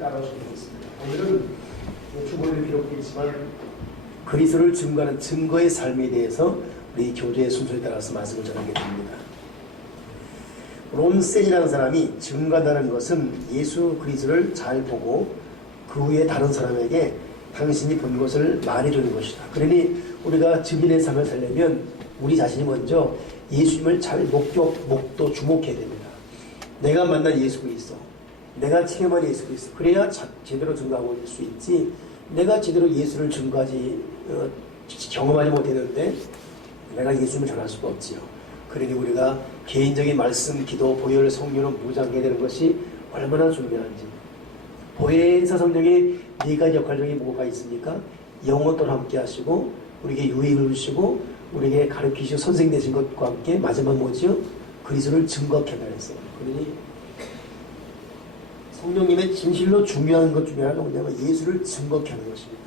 따라오시면 되겠습니다. 오늘은 주보에 기록되어 있지만 그리스도를 증거하는 증거의 삶에 대해서 우리 교제의 순서에 따라서 말씀을 전하게 됩니다. 롬센이라는 사람이 증거한다는 것은 예수 그리스도를 잘 보고 그 후에 다른 사람에게 당신이 본 것을 말해주는 것이다. 그러니 우리가 증인의 삶을 살려면 우리 자신이 먼저 예수님을 잘 목도 주목해야 됩니다. 내가 만난 예수 그리스도, 내가 체험한 예수 그리스도, 그래야 제대로 증거하고 있을 수 있지. 내가 제대로 예수를 경험하지 못했는데 내가 예수님을 전할 수가 없지요. 그러니 우리가 개인적인 말씀, 기도, 보혈, 성령으로 무장하게 되는 것이 얼마나 중요한지. 보혜사 성령의 네 가지 역할 중에 뭐가 있습니까? 영혼도 함께 하시고 우리에게 유익을 주시고 우리에게 가르치시고 선생님 되신 것과 함께 마지막 뭐지요? 그리스도를 증거하게 하였어요. 그러니 성령님의 진실로 중요한 것 중에 하나가 뭐냐면 예수를 증거하게 하는 것입니다.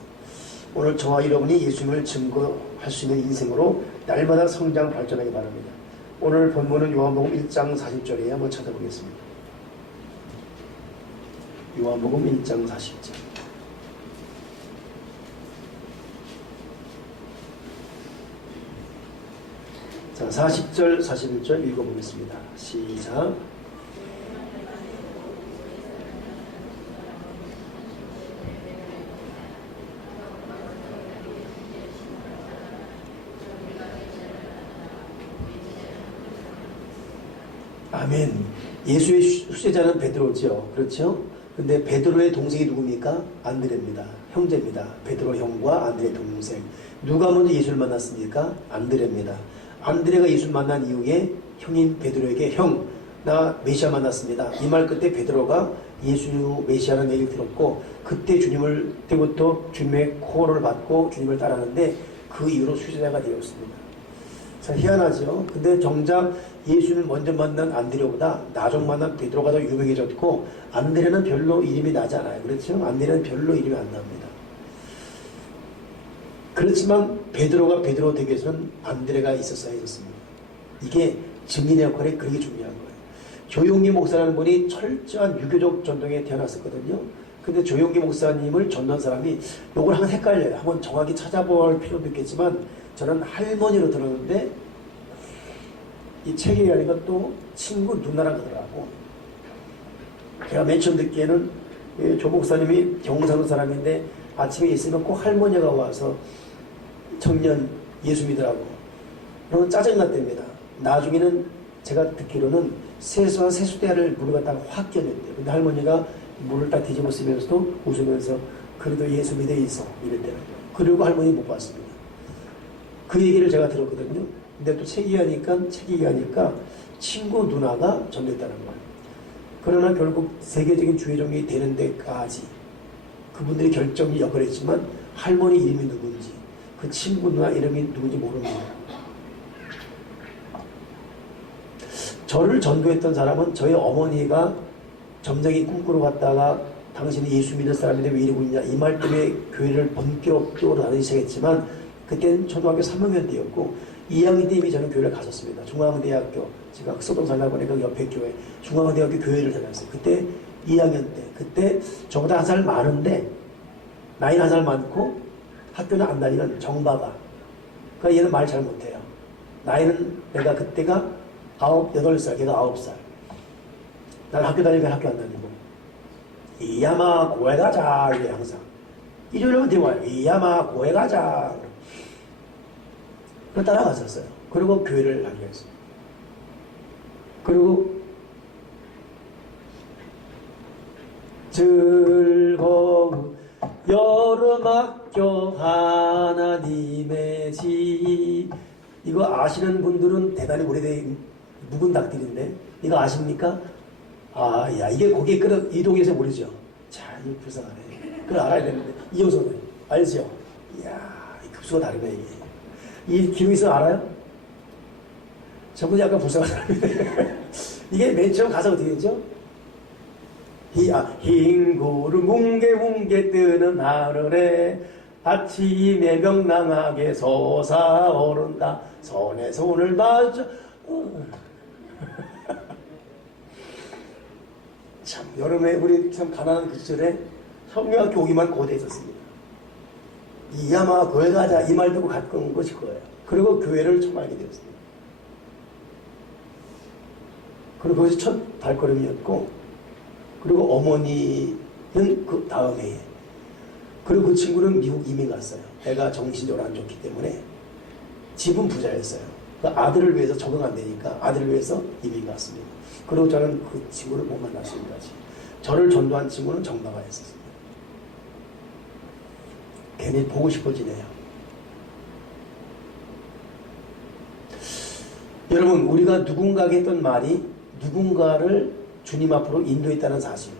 오늘 저와 여러분이 예수님을 증거할 수 있는 인생으로 날마다 성장 발전하기 바랍니다. 오늘 본문은 요한복음 1장 40절에 한번 찾아보겠습니다. 요한복음 1장 40절. 자, 40절, 41절 읽어보겠습니다. 시작. 아멘. 예수의 수제자는 베드로죠. 그렇죠? 근데 베드로의 동생이 누굽니까? 안드레입니다. 형제입니다. 베드로 형과 안드레 동생. 누가 먼저 예수를 만났습니까? 안드레입니다. 안드레가 예수를 만난 이후에 형인 베드로에게 형, 나 메시아 만났습니다. 이 말 끝에 베드로가 예수 메시아라는 얘기를 들었고 그때부터 주님의 코를 받고 주님을 따랐는데 그 이후로 수제자가 되었습니다. 참 희한하죠. 근데 정작 예수는 먼저 만난 안드레보다 나중 만난 베드로가 더 유명해졌고 안드레는 별로 이름이 나지 않아요. 그렇죠? 안드레는 별로 이름이 안 납니다. 그렇지만 베드로가 베드로 되기 위해서는 안드레가 있었어야 했습니다. 이게 증인의 역할이 그렇게 중요한 거예요. 조용기 목사라는 분이 철저한 유교적 전통에 태어났었거든요. 근데 조용기 목사님을 전도한 사람이 요걸 항상 헷갈려요. 한번 정확히 찾아볼 필요도 있겠지만 저는 할머니로 들었는데 이 책에 가니까 또 친구 누나랑 그러더라고. 제가 맨 처음 듣기에는 조 목사님이 경상도 사람인데 아침에 있으면 꼭 할머니가 와서 청년 예수 믿으라고. 그러면 짜증났답니다. 나중에는 제가 듣기로는 세수한 세수대야를 물을 갖다가 확 껴냈대요. 근데 할머니가 물을 딱 뒤집어 쓰면서도 웃으면서 그래도 예수 믿어 있어 이랬대요. 그리고 할머니 못 봤습니다. 그 얘기를 제가 들었거든요. 근데 또 책이 하니까 친구 누나가 전도했다는 거예요. 그러나 결국 세계적인 주의종이 되는 데까지 그분들이 결정이 역할했지만 할머니 이름이 누군지 그 친구 누나 이름이 누군지 모릅니다. 저를 전도했던 사람은 저희 어머니가 점쟁이 꿈꾸러 갔다가 당신이 예수 믿을 사람인데 왜 이러고 있냐 이 말 때문에 교회를 본격적으로 다니기 시작했지만 그때는 초등학교 3학년 때였고 2학년 때 이미 저는 교회를 갔었습니다. 중앙대학교 제가 흑서동 살다 보니까 옆에 교회 중앙대학교 교회를 다녔어요. 그때 2학년 때 그때 저보다 한 살 많은데 나이는 한 살 많고 학교는 안 다니는 정바가 그러니까 얘는 말 잘 못해요. 나이는 내가 그때가 8살 걔가 9살 난 학교 다니면 학교 안 다니고 이야마 고에 가자 이래 항상 일요일은 대화요. 이야마 고에 가자 그 따라갔었어요. 그리고 교회를 하게 했어요. 그리고 즐거운 여름학교 하나님의 집 이거 아시는 분들은 대단히 오래된 묵은 닭들인데 이거 아십니까? 아, 야 이게 거기에 끓어 이동해서 모르죠. 자, 이 불쌍하네. 그걸 알아야 되는데 이호선은 알죠? 이야, 이 급수가 다르네 이게. 이 김희선 알아요? 저분이 약간 불쌍한 사람인데 이게 맨 처음 가사가 어떻게 되죠? 흰 구름 뭉게뭉게 뜨는 하늘에 아침에 명랑하게 솟아오른다 손에 손을 맞춰 참 여름에 우리 참 가난한 그 시절에 성령학교 오기만 고대했었습니다. 이 아마 교회 가자 이 말 듣고 갖고 온 것일 거예요. 그리고 교회를 처음 알게 되었습니다. 그리고 그것이 첫 발걸음이었고, 그리고 어머니는 그 다음 해에, 그리고 그 친구는 미국 이민 갔어요. 애가 정신적으로 안 좋기 때문에. 집은 부자였어요. 그 아들을 위해서 적응 안 되니까 아들을 위해서 이민 갔습니다. 그리고 저는 그 친구를 못 만났습니다. 저를 전도한 친구는 정당화였습니다. 괜히 보고 싶어지네요. 여러분, 우리가 누군가에게 했던 말이 누군가를 주님 앞으로 인도했다는 사실,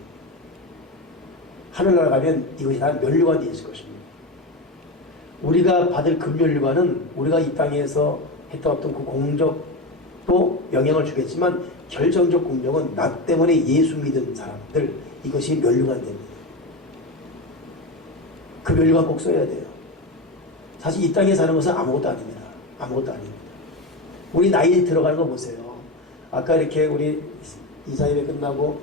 하늘나라 가면 이것이 다 면류관이 되어 있을 것입니다. 우리가 받을 그 면류관은 우리가 이 땅에서 했던 어떤 그 공적도 영향을 주겠지만, 결정적 공적은 나 때문에 예수 믿은 사람들, 이것이 면류관 됩니다. 그 면류관 꼭 써야 돼요. 사실 이 땅에 사는 것은 아무것도 아닙니다. 아무것도 아닙니다. 우리 나이 들어가는 거 보세요. 아까 이렇게 우리 이사회가 끝나고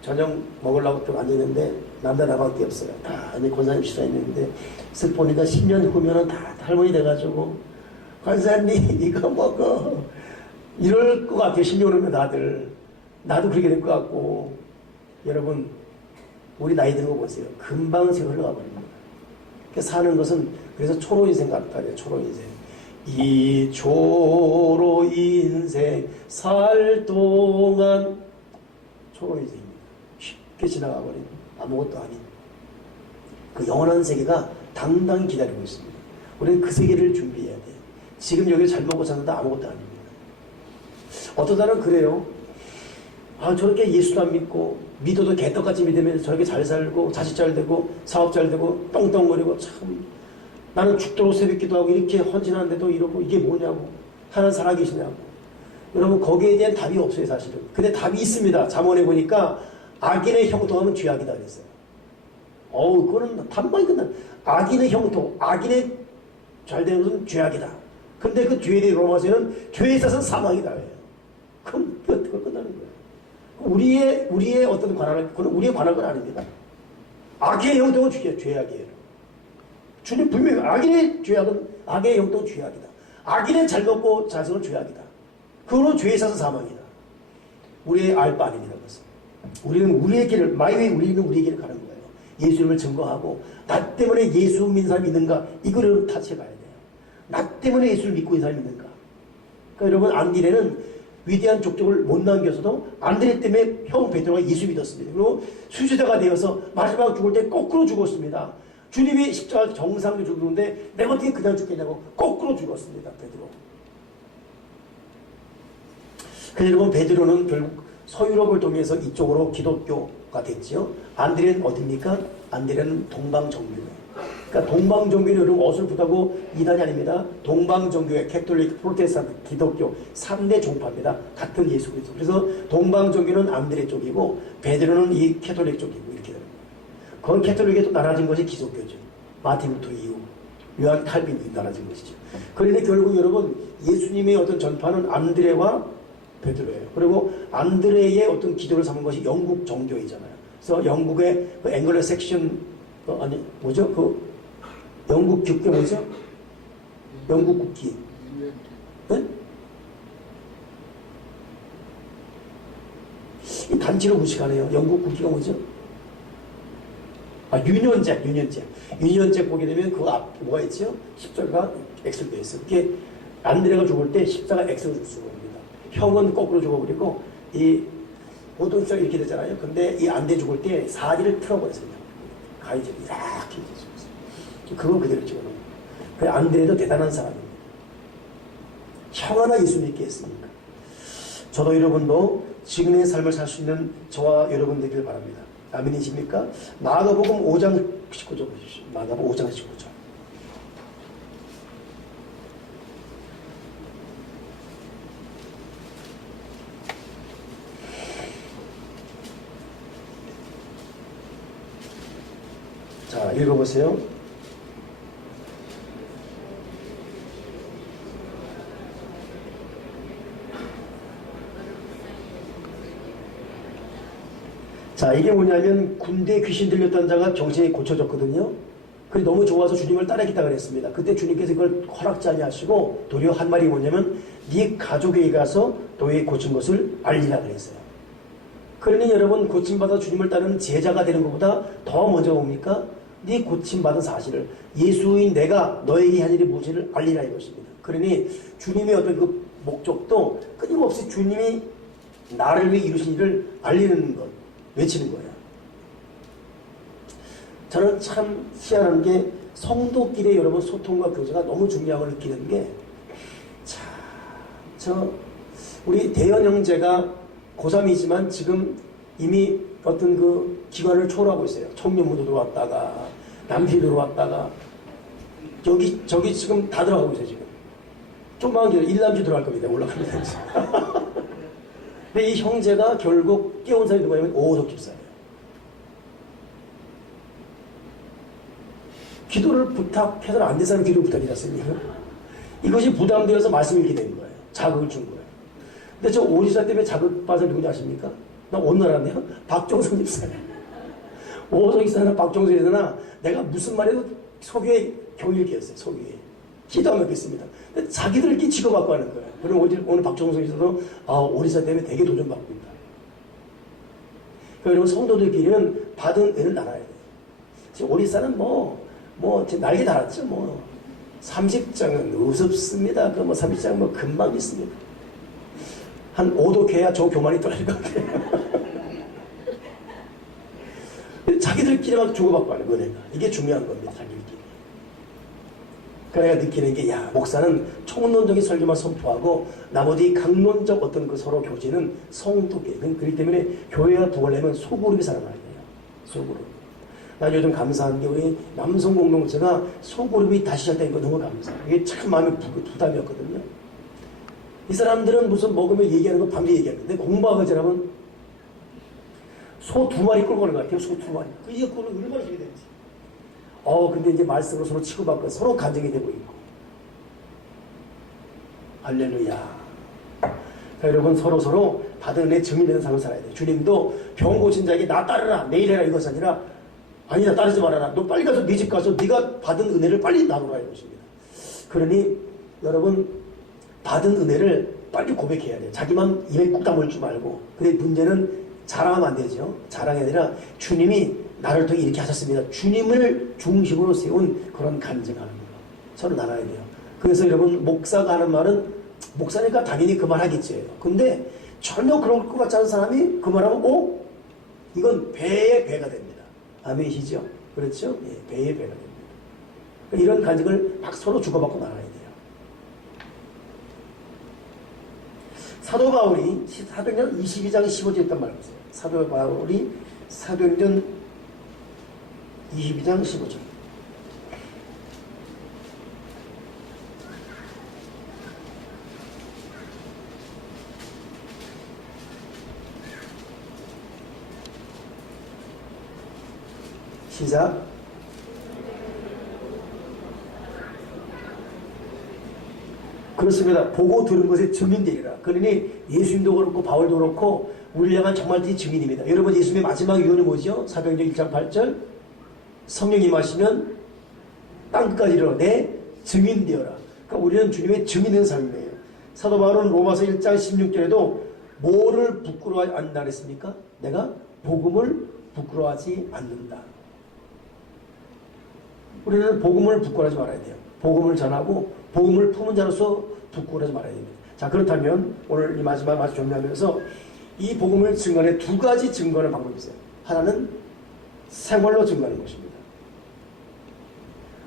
저녁 먹으려고 좀 앉았는데 남자 나밖에 없어요. 다 권사님 식사했는데 쓱 보니까 10년 후면은 다 할머니 돼가지고, 권사님 이거 먹어, 이럴 것 같아요. 10년 후면 다들. 나도 그렇게 될 것 같고. 여러분, 우리 나이 드는 거 보세요. 금방 세월 흘러가 버립니다. 사는 것은 그래서 초로 인생 같다래요. 초로 인생. 이 초로 인생 살 동안, 초로 인생입니다. 쉽게 지나가 버린 아무것도 아닌 그 영원한 세계가 당당히 기다리고 있습니다. 우리는 그 세계를 준비해야 돼요. 지금 여기 잘 먹고 사는데 아무것도 아닙니다. 어떤 사람은 그래요. 아, 저렇게 예수도 안 믿고 믿어도 개떡같이 믿으면서 저렇게 잘 살고 자식 잘 되고 사업 잘 되고 떵떵거리고, 참 나는 죽도록 새벽기도 하고 이렇게 헌신하는데도 이러고 이게 뭐냐고, 하나님 살아계시냐고. 여러분, 거기에 대한 답이 없어요, 사실은. 근데 답이 있습니다. 잠언에 보니까 악인의 형통하면 죄악이다 그랬어요. 그거는 단번에 끝나. 악인의 형통, 악인의 잘 되는 것은 죄악이다. 근데 그 죄에 대해 로마서에는 죄에 있어서는 사망이다 그래요. 그럼 어떻게 끝나는 거예요? 우리의 어떤 관할, 그건 우리의 관할 건 아닙니다. 악의 형통은 죄악이에요. 주님 분명히 악인의 죄악은, 악의 형통은 죄악이다. 악인은 잘 먹고 잘 사는 죄악이다. 그거는 죄에 있어서 사망이다. 우리의 알 바 아닙니다. 그것은. 우리는 우리의 길을, 마이웨이, 우리는 우리의 길을 가는 거예요. 예수님을 증거하고, 나 때문에 예수 믿는 사람이 있는가, 이거를 타치해 가야 돼요. 나 때문에 예수를 믿고 있는 사람이 있는가. 그러니까 여러분, 안디레는 위대한 족적을 못 남겨서도 안드레 때문에 형 베드로가 예수 믿었습니다. 그리고 수지자가 되어서 마지막 죽을 때 거꾸로 죽었습니다. 주님이 십자가 정상으로 죽는데 내가 어떻게 그냥 죽겠냐고 거꾸로 죽었습니다. 베드로. 그래서 여러분, 베드로는 결국 서유럽을 통해서 이쪽으로 기독교가 됐죠. 안드레는 어딥니까? 안드레는 동방정교회. 그러니까 동방정교는 여러분 어설프다고 이단이 아닙니다. 동방정교회, 캐톨릭, 프로테스탄트, 기독교 3대 종파입니다. 같은 예수 그리스도. 그래서 동방정교는 안드레 쪽이고 베드로는 이 캐톨릭 쪽이고 이렇게 됩니다. 그건 캐톨릭에 또 나눠진 것이 기독교죠. 마틴 루터 이후 요한 칼빈이 나눠진 것이죠. 그런데 결국 여러분, 예수님의 어떤 전파는 안드레와 베드로예요. 그리고 안드레의 어떤 기도를 삼은 것이 영국 정교이잖아요. 그래서 영국의 그 앵글로 섹션, 영국 국기 뭐죠? 영국 국기. 네? 이 단지로 무식하네요. 영국 국기가 뭐죠? 유년잭. 유년잭 보게 되면 그 앞 뭐가 있죠? 십자가 X로 되어 있어요. 그게 안드레가 죽을 때 십자가 X로 죽은 겁니다. 형은 거꾸로 죽어버리고, 이 보통 십자가 이렇게 되잖아요. 근데 이 안드레 죽을 때 사지를 틀어버렸어요. 가위질이 이렇게 됐어요. 그거 그대로 찍어놓은 거예요. 안드레도 대단한 사람입니다. 형 하나 예수 믿게 했으니까. 저도 여러분도 지금의 삶을 살 수 있는 저와 여러분 되기를 바랍니다. 아멘이십니까? 마가복음 5장 19절 보십시오. 마가복음 5장 19절. 자, 읽어보세요. 자, 자, 이게 뭐냐면 군대에 귀신 들렸던 자가 정신이 고쳐졌거든요. 그게 너무 좋아서 주님을 따르겠다 그랬습니다. 그때 주님께서 이걸 허락지 아니하시고 도리어 한 말이 뭐냐면 네 가족에게 가서 너의 고친 것을 알리라 그랬어요. 그러니 여러분, 고침받아 주님을 따르는 제자가 되는 것보다 더 먼저 뭡니까? 네 고침받은 사실을, 예수인 내가 너에게 한 일이 무엇인지를 알리라 이것입니다. 그러니 주님의 어떤 그 목적도 끊임없이 주님이 나를 위해 이루신 일을 알리는 것, 외치는 거예요. 저는 참 희한한 게 성도끼리 여러분 소통과 교제가 너무 중요하고 느끼는 게, 우리 대현 형제가 고3이지만 지금 이미 어떤 그 기관을 초월하고 있어요. 청년부도 들어왔다가 남필 들어왔다가 저기 지금 다 들어가고 있어요. 지금 좀만 기다려 일남주 들어갈 겁니다. 올라갑니다. 근데 이 형제가 결국 깨운 사람이 누구냐면 오호석 집사예요. 기도를 부탁해서는 안 된 사람이 기도를 부탁이지 않습니까? 이것이 부담되어서 말씀을 읽게 된 거예요. 자극을 준 거예요. 근데 저 오리사 때문에 자극받은 누군지 아십니까? 나 오늘 알았네요. 박종성 집사예요. 오호석 집사나 박종성 집사나 내가 무슨 말해도 속에 경의를 끼었어요. 속에. 기도 안 먹겠습니다. 근데 자기들끼리 치고받고 하는 거예요. 그럼 오늘 박종성 집사도 오리사 때문에 되게 도전받고 있다. 그러니까 여러분, 성도들끼리는 받은 은혜를 나눠야 돼요. 지금 오리사는 날개 달았죠. 30장은 우습습니다. 30장 금방 있습니다. 한 5도 개야 저 교만이 떨어질 것 같아요. 자기들끼리만 주고받고 하는 은혜가. 이게 중요한 겁니다. 자기들끼리. 그러니까 내가 느끼는 게, 목사는 총론적인 설교만 선포하고 나머지 강론적 어떤 그 서로 교제는 성도끼리. 그렇기 때문에 교회가 부활하면 소그룹이 살아나야 돼요. 소그룹. 난 요즘 감사한 게 우리 남성 공동체가 소그룹이 다시 시작된 거 너무 감사해요. 이게 참 마음이 부담이었거든요. 이 사람들은 무슨 먹으면 얘기하는 거 밤새 얘기하는데 공부하고 지나면 소 2마리 끌고 가는 것 같아요. 소 2마리. 이게 그걸 얼마나 힘이 되는지. 근데 이제 말씀으로 서로 치고받고 서로 간증이 되고 있고. 할렐루야. 그러니까 여러분, 서로 받은 은혜 증인되는 삶을 살아야 돼요. 주님도 병 고친 자에게 나 따르라, 내일 해라 이것이 아니라, 아니다, 따르지 말아라. 너 빨리 가서 네 집 가서 네가 받은 은혜를 빨리 나누라 이것입니다. 그러니 여러분, 받은 은혜를 빨리 고백해야 돼요. 자기만 입에 꾹 다물 줄 말고. 근데 문제는 자랑하면 안 되죠. 자랑이 아니라 주님이 나를 통해 이렇게 하셨습니다. 주님을 중심으로 세운 그런 간증하는 거. 서로 나눠야 돼요. 그래서 여러분, 목사가 하는 말은 목사니까 당연히 그 말 하겠지. 근데 전혀 그런 것 같지 않은 사람이 그 말하면 이건 배의 배가 됩니다. 아멘이시죠? 그렇죠? 예, 배의 배가 됩니다. 이런 간증을 막 서로 주고받고 나눠야 돼요. 사도 바울이 사도행전 22장 15절에 했단 말을 보세요. 사도 바울이 사도행전 22장 15절. 시작. 그렇습니다. 보고 들은 것에 증인되리라. 그러니 예수님도 그렇고 바울도 그렇고 우리를 향한 정말 증인입니다. 여러분, 예수님의 마지막 유언이 뭐죠? 사도행전 1장 8절. 성령이 임하시면 땅끝까지 이르러 내 증인되어라. 그러니까 우리는 주님의 증인된 삶이에요. 사도 바울은 로마서 1장 16절에도 뭐를 부끄러워하지 않는다 그랬습니까? 내가 복음을 부끄러워하지 않는다. 우리는 복음을 부끄러워하지 말아야 돼요. 복음을 전하고 복음을 품은 자로서 부끄러워하지 말아야 됩니다. 자, 그렇다면 오늘 이 마지막 말씀 정리하면서 이 복음을 증거하는 2가지 증거하는 방법이 있어요. 하나는 생활로 증거하는 것입니다.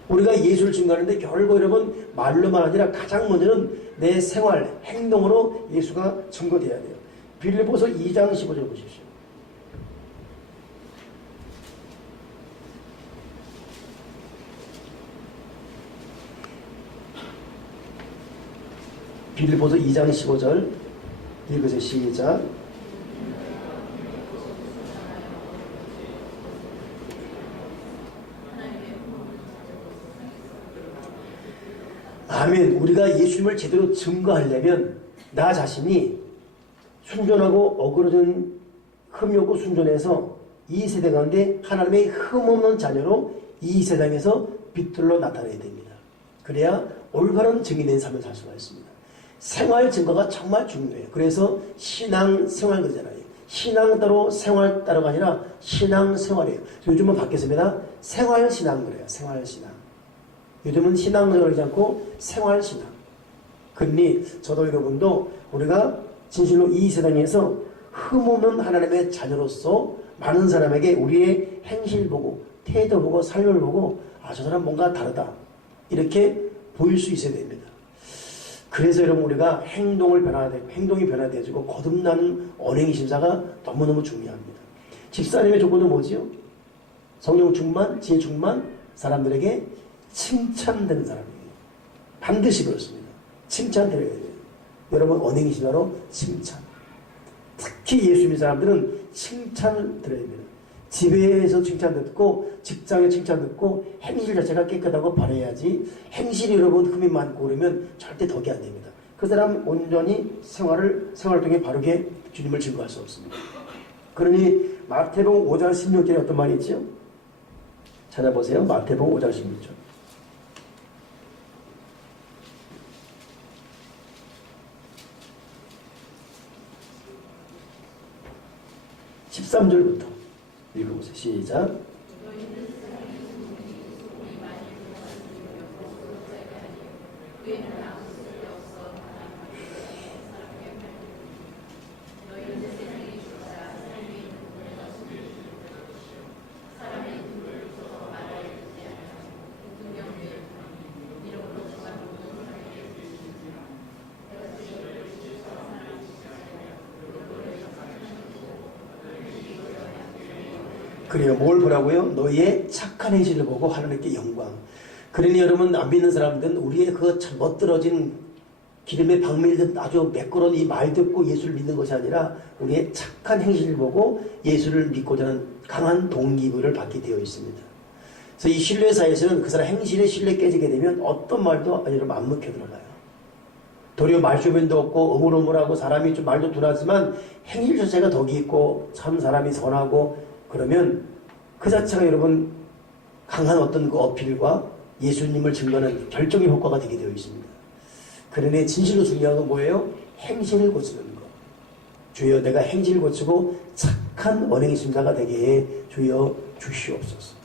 우리가 예수를 증거하는데 결국 여러분, 말로만 아니라 가장 먼저는 내 생활, 행동으로 예수가 증거되어야 돼요. 빌립보서 2장 15절 보십시오. 빌립보서 2장 15절 읽으세요. 시작. 아멘. 우리가 예수님을 제대로 증거하려면 나 자신이 순전하고 어그러진 흠이 없고 순전해서 이 세대 가운데 하나님의 흠없는 자녀로 이 세상에서 빛들로 나타나야 됩니다. 그래야 올바른 증인된 삶을 살 수가 있습니다. 생활 증거가 정말 중요해요. 그래서 신앙 생활 그러잖아요. 신앙 따로 생활 따로가 아니라 신앙 생활이에요. 요즘은 바뀌었습니다. 생활 신앙 그래요. 생활 신앙. 요즘은 신앙 생활이지 않고 생활 신앙. 그러니 저도 여러분도 우리가 진실로 이 세상에서 흠없는 하나님의 자녀로서 많은 사람에게 우리의 행실 보고 태도 보고 삶을 보고 아, 저 사람 뭔가 다르다 이렇게 보일 수 있어야 됩니다. 그래서 여러분 우리가 행동이 변화되어지고 거듭나는 언행의 심사가 너무너무 중요합니다. 집사님의 조건은 뭐지요? 성령 충만, 지혜 충만, 사람들에게 칭찬되는 사람이에요. 반드시 그렇습니다. 칭찬드려야 돼요. 여러분 언행의 심사로 칭찬. 특히 예수 믿는 사람들은 칭찬을 드려야 됩니다. 집에서 칭찬 듣고 직장에 칭찬 듣고 행실 자체가 깨끗하고 바라야지 행실이 여러분 흠이 많고 그러면 절대 덕이 안 됩니다. 그 사람 온전히 생활을 통해 바르게 주님을 증거할 수 없습니다. 그러니 마태복음 5장 16절에 어떤 말이 있죠? 찾아보세요. 마태복음 5장 16절. 13절부터 읽어보세요. 시작. 그래요. 뭘 보라고요? 너희의 착한 행실을 보고 하나님께 영광. 그러니 여러분 안 믿는 사람들은 우리의 그 참 멋들어진 기름에 박밀듯 아주 매끄러운 이 말 듣고 예수를 믿는 것이 아니라 우리의 착한 행실을 보고 예수를 믿고자 하는 강한 동기부여를 받게 되어 있습니다. 그래서 이 신뢰 사회에서는 그 사람 행실의 신뢰 깨지게 되면 어떤 말도 여러분 안 먹혀 들어가요. 도리어 말주변도 없고 어물어물하고 사람이 좀 말도 둔하지만 행실 자체가 덕이 있고 참 사람이 선하고 그러면 그 자체가 여러분 강한 어떤 그 어필과 예수님을 증거하는 결정의 효과가 되게 되어 있습니다. 그러니 진실로 중요한 건 뭐예요? 행실을 고치는 것. 주여 내가 행실을 고치고 착한 언행의 심사가 되게 해 주여 주시옵소서.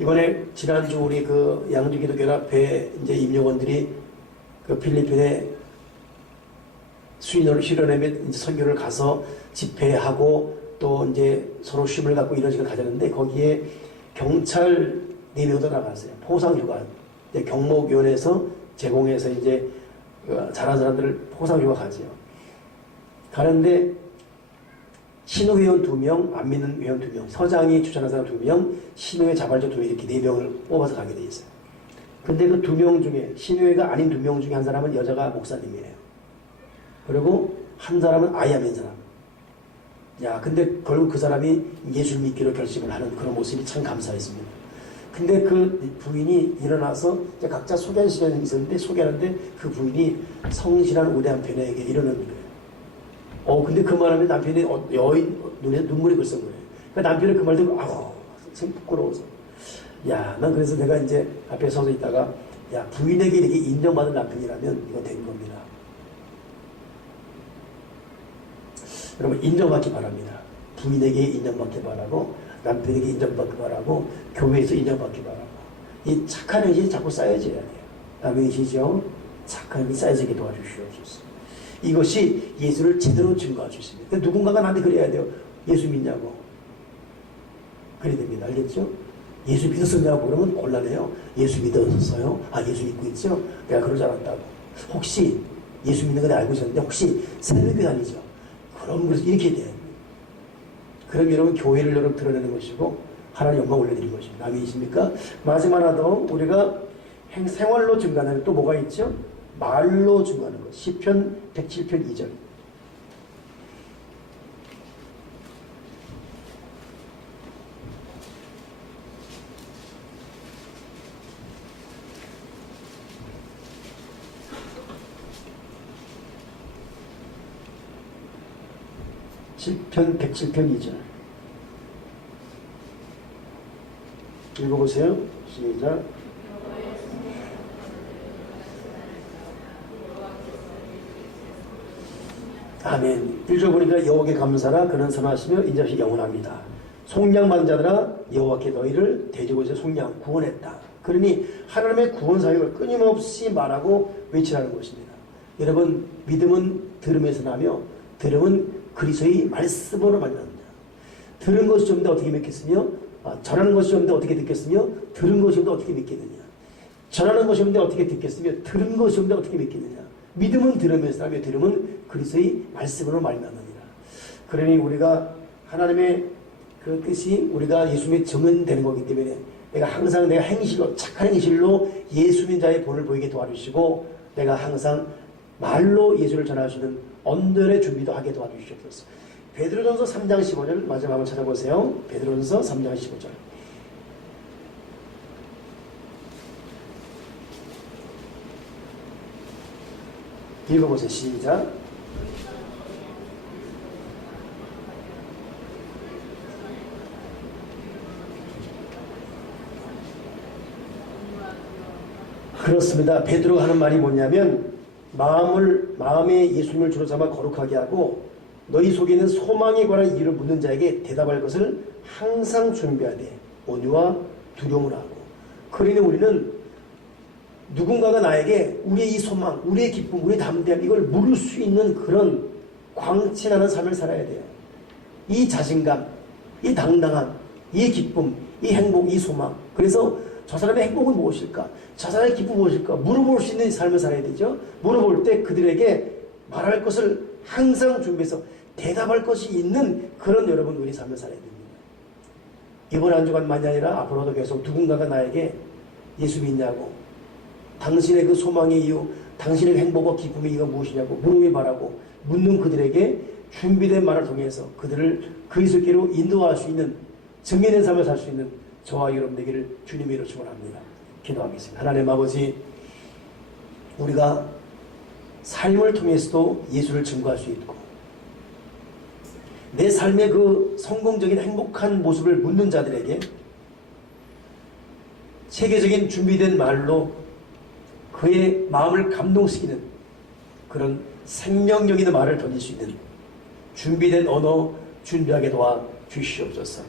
이번에 지난주 우리 그 양주기도결합회 이제 임용원들이 그 필리핀에 수인호를 실현하며 선교를 가서 집회하고 또 이제 서로 쉼을 갖고 이런 식으로 가자는데 거기에 경찰 4명도 나갔어요. 포상휴가. 경목위원회에서 제공해서 이제 잘한 사람들을 포상휴가 가지요. 가는데 신호회원 2명, 안 믿는 회원 2명, 서장이 추천한 사람 2명, 신호회 자발적 2명 이렇게 4명을 뽑아서 가게 돼 있어요. 근데 그 2명 중에 신호회가 아닌 2명 중에 한 사람은 여자가 목사님이에요. 그리고 한 사람은 아예 안 믿는 사람. 야, 근데 결국 그 사람이 예수를 믿기로 결심을 하는 그런 모습이 참 감사했습니다. 근데 그 부인이 일어나서 이제 각자 소개하는 시간이 있었는데 소개하는데 그 부인이 성실한 우리 남편에게 이러는 거예요. 근데 그 말하면 남편이 여인 눈에 눈물이 글썽 거예요. 그러니까 남편은 그 말 듣고 아우 참 부끄러워서 야, 난 그래서 내가 이제 앞에 서서 있다가 야, 부인에게 이렇게 인정받은 남편이라면 이거 된 겁니다. 여러분 인정받기 바랍니다. 부인에게 인정받기 바라고 남편에게 인정받기 바라고 교회에서 인정받기 바라고 이 착한 행실이 자꾸 쌓여져야 돼요. 아멘이시죠? 착한 행실이 쌓여지게 도와주시옵소서. 이것이 예수를 제대로 증거할 수 있습니다. 누군가가 나한테 그래야 돼요. 예수 믿냐고. 그래야 됩니다. 알겠죠? 예수 믿었었냐고 그러면 곤란해요. 예수 믿었었어요? 아, 예수 믿고 있죠? 내가 그러지 않았다고. 혹시 예수 믿는 거 내가 알고 있었는데 혹시 새벽에 다니죠? 그럼 그래서 이렇게 돼요. 그럼 여러분 교회를 여러분 드러내는 것이고 하나님 영광 올려드리는 것입니다. 아멘이십니까? 마지막 하나 더 우리가 생활로 증가하는 또 뭐가 있죠? 말로 증가하는 것. 시편 107편 2절. 시편 107편 2절. 읽어보세요. 시작. 아멘. 1절 보니까 여호와께 감사라 그는 선하시며 인자하시 영원합니다. 속량 받은 자들아 여호와께 너희를 대적에서 속량 구원했다. 그러니 하나님의 구원 사역을 끊임없이 말하고 외치라는 것입니다. 여러분, 믿음은 들음에서 나며 들음은 그리스도의 말씀으로 만납니다. 들은 것이 없는데 어떻게 믿겠으며 전하는 것이 없는데 어떻게 듣겠으며 들은 것이 없는데 어떻게 믿겠느냐. 전하는 것이 없는데 어떻게 듣겠으며 들은 것이 없는데 어떻게 믿겠느냐. 믿음은 들음에서 나며 들음은 그리스도의 말씀으로 말미암느니라. 그러니 우리가 하나님의 그 뜻이 우리가 예수님의 증언되는 거기 때문에 내가 항상 내가 행실로 착한 행실로 예수 믿는 자의 본을 보이게 도와주시고 내가 항상 말로 예수를 전할 수 있는 언들의 준비도 하게 도와주시옵소서. 베드로전서 3장 15절 마지막 한번 찾아보세요. 베드로전서 3장 15절. 읽어보세요. 시작. 그렇습니다. 베드로가 하는 말이 뭐냐면 마음에 예수님을 주로 삼아 거룩하게 하고 너희 속에 있는 소망에 관한 일을 묻는 자에게 대답할 것을 항상 준비하되 온유와 두려움을 하고. 그러니 우리는 누군가가 나에게 우리의 이 소망, 우리의 기쁨, 우리의 담대함 이걸 물을 수 있는 그런 광채나는 삶을 살아야 돼요. 이 자신감, 이 당당함, 이 기쁨, 이 행복, 이 소망. 그래서 저 사람의 행복은 무엇일까? 저 사람의 기쁨은 무엇일까? 물어볼 수 있는 삶을 살아야 되죠. 물어볼 때 그들에게 말할 것을 항상 준비해서 대답할 것이 있는 그런 여러분 우리 삶을 살아야 됩니다. 이번 한 주간만이 아니라 앞으로도 계속 누군가가 나에게 예수 믿냐고 당신의 그 소망의 이유, 당신의 행복과 기쁨의 이유가 무엇이냐고 물음이 바라고 묻는 그들에게 준비된 말을 통해서 그들을 그리스도께로 인도할 수 있는 증인된 삶을 살 수 있는 저와 여러분 되기를 주님의 이름으로 축원합니다. 기도하겠습니다. 하나님 아버지, 우리가 삶을 통해서도 예수를 증거할 수 있고 내 삶의 그 성공적인 행복한 모습을 묻는 자들에게 체계적인 준비된 말로 그의 마음을 감동시키는 그런 생명력 있는 말을 던질 수 있는 준비된 언어 준비하게 도와 주시옵소서.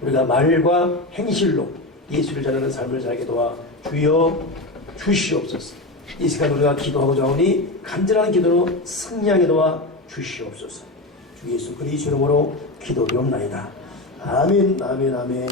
우리가 말과 행실로 예수를 전하는 삶을 살게 도와 주여 주시옵소서. 이 시간 우리가 기도하고자 하오니 간절한 기도로 승리하게 도와 주시옵소서. 주 예수 그리스도 이름으로 기도드리옵나이다. 아멘, 아멘, 아멘.